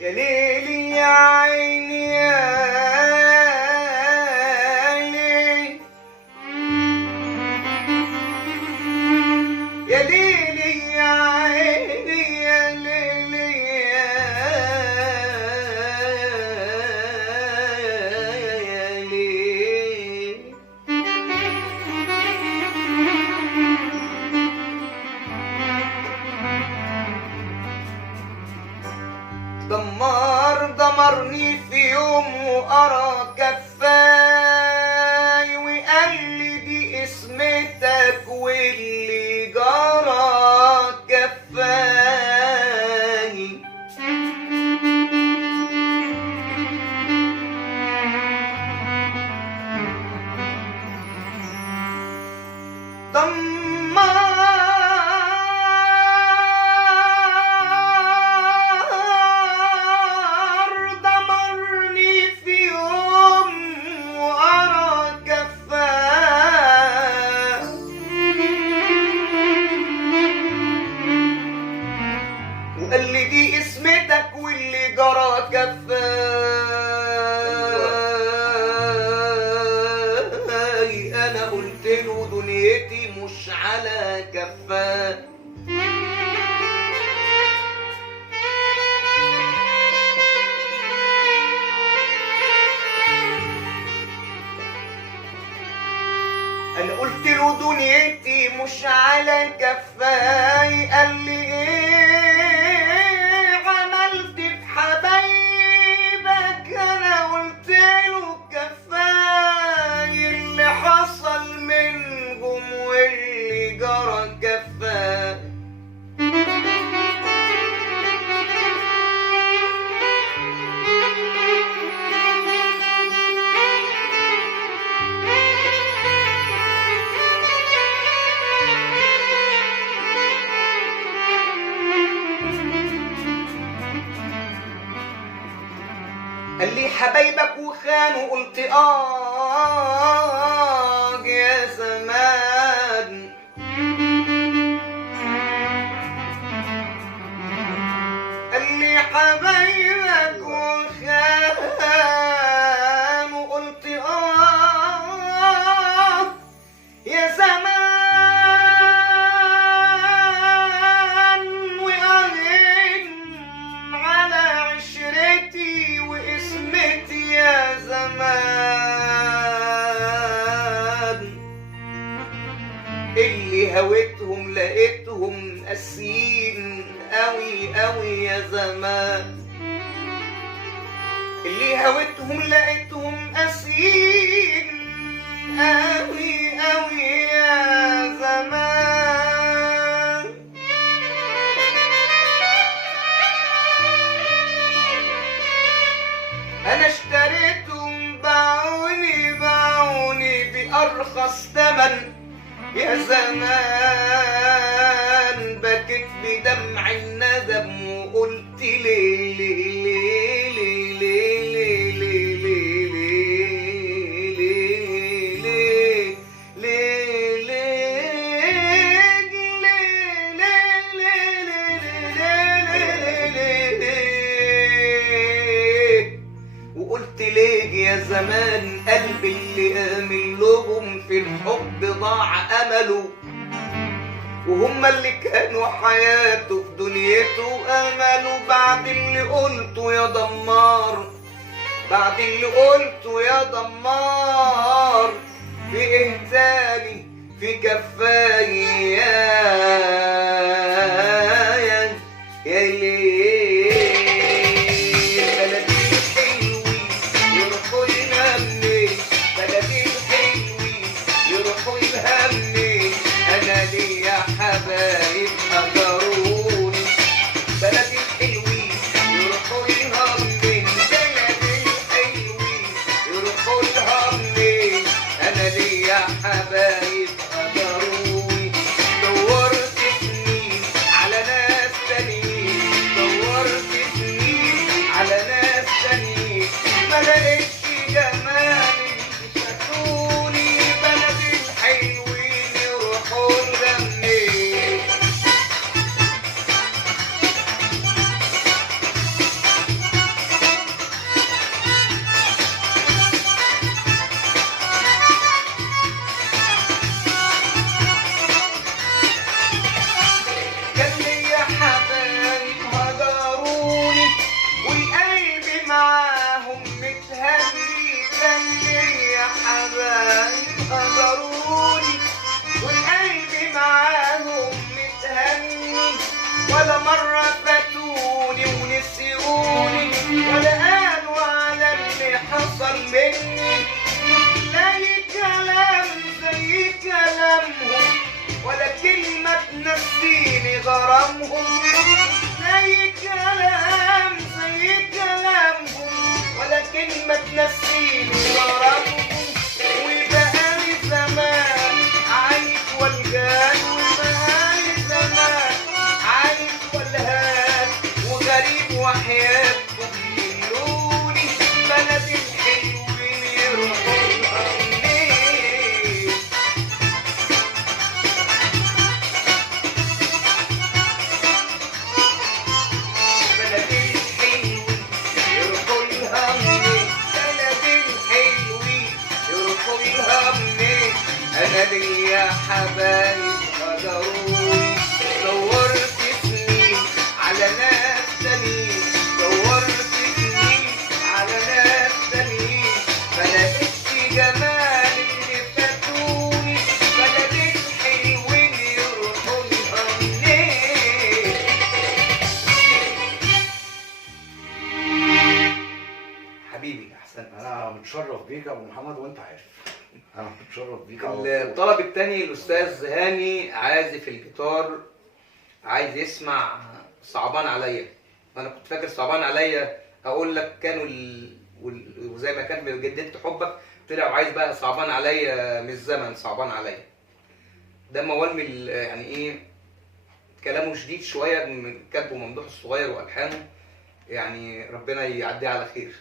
يا ليلي يا عيني يا ليلي يا ليلي يا عيني يا ليلي يا ليلي دمرني في يوم وقرا كفاي وقال لي دي اسمتك واللي جرى كفاي دمرني في يوم وقرا كفاي وقال لي دي اسمتك واللي جرى كفاي انا قلت له دنيتي مش على كفاي انا قلت له دنيتي مش على كفاي قال لي ايه عملت في حبايبك انا قلت له كفاي اللي حصل منهم واللي جرى كفاي قال لي حبايبك وخانوا قلت يا زمان قال لي حبايبك وخانوا قلت يا زمان وأهين على عشرتي واسمتي يا زمان اللي هويتهم لقيتهم قاسيين قوي قوي يا زمان اللي هويتهم لقيتهم قاسيين قوي قوي يا زمان انا اشتريتهم باعوني بأرخص ثمن يا زمان بكيت بدمع الندم وقلت ليه ليه ليه ليه ليه ليه ليه ليه وقلت ليه يا زمان قلبي اللي آمن لهم في الحب ضاع أمله وهم اللي كانوا حياته في دنيته أمله بعد اللي قلته يا دمار بعد اللي قلته يا دمار في إيه تاني في كفاي يا ليه بلدي الحلوين يروحوا ينامني بلدي الحلوين يروحوا يلهمني انا ليا حبايب قدروني بلدي الحلوين يروحوا يهمني بلدي الحلوين يروحوا يهمني انا ليا حبايب قدروني دورت سنين على ناس تانيين ولا مرة فاتوني ونسيوني ولا قالوا على اللي حصل مني. لاقي كلام زي كلامهم ولا كلمة تنسيني غرامهم. لاقي كلام زي كلامهم ولا كلمة تنسيني غرامهم. وبقالي زمان عايش والجان، وبقالي زمان عايش والهان وغريب وحياتكم يلوني. بلدي الحلوين يروحوا لها منين؟ بلدي الحلوين يروحوا لها منين؟ بلدي الحلوين يروحوا لها منين؟ أنا ليا حبايب غدروني. دورت سنين على ناس تانيين، دورت سنين على ناس تانيين، ملقتش جمال اللي فاتوني. بلدي الحلوين يروحوا لها منين؟ حبيبي أحسن. انا متشرف بيك يا ابو محمد وانت عارف. انا متشرف بيك. الطلب الثاني الأستاذ هاني عازف الجيتار، عايز يسمع صعبان عليا. أنا كنت فاكر صعبان عليا أقول لك كانوا وزي ما كان جددت حبك، طلع عايز بقى صعبان عليا من الزمن. صعبان عليا ده موال من يعني إيه، كلامه شديد شوية، من كاتبه ممدوح الصغير وألحانه، يعني ربنا يعديه على خير.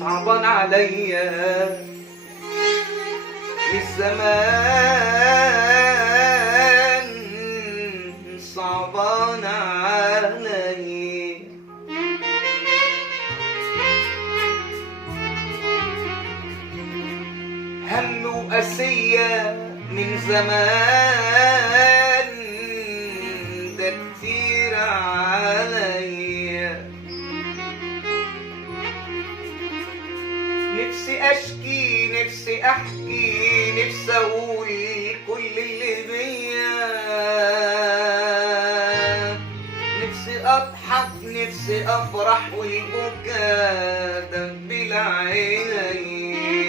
صعبان عليا من الزمان، صعبان عليا هم وقاسية من زمان، ده كتير عليا. نفسي اشكي، نفسي احكي، نفسي اقول كل اللي بيا، نفسي اضحك، نفسي افرح والبكا دبل عيني،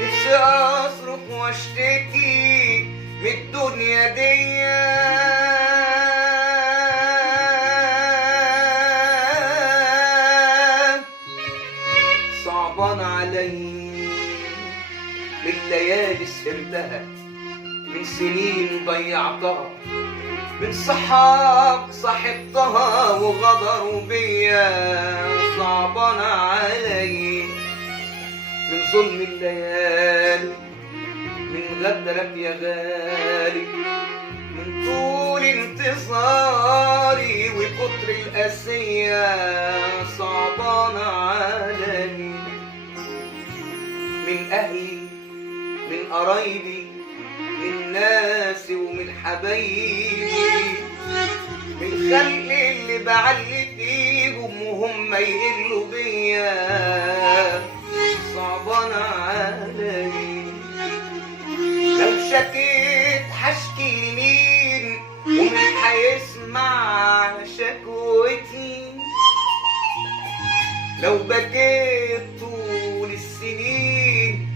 نفسي اصرخ واشتكي من الدنيا دي. صعبان علي من ليالي سهرتها، من سنين ضيعتها، من صحاب صاحبتها وغدروا بيا. صعبان علي من ظلم الليالي، من غدرك يا غالي، من طول انتظاري وكتر القاسية. صعبان علي من أهلي، من قرايبي، من ناسي ومن حبايبي، من خلقي اللي بعلي فيهم وهم يقلوا بيا. صعبان علي لو شكيت حشكي مين، ومن حيسمع شكوتي؟ لو بكيت طول السنين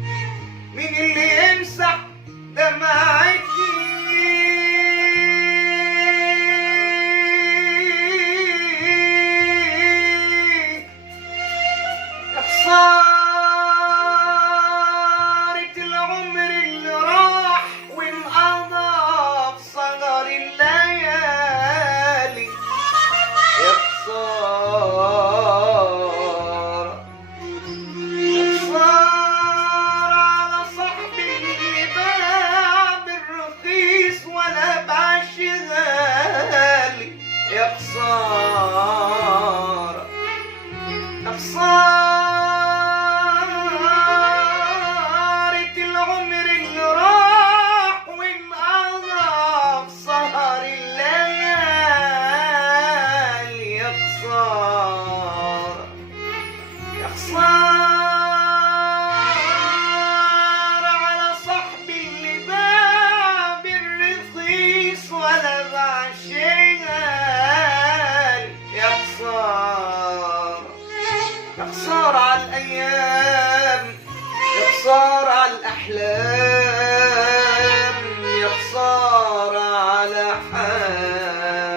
احلام يا خساره على حال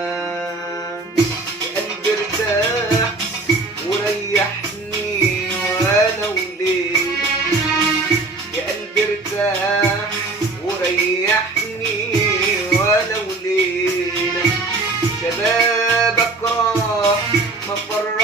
يا قلبي ارتاح وريحني وانا وليل يا قلبي ارتاح وريحني وانا وليل شبابك راح ما فرق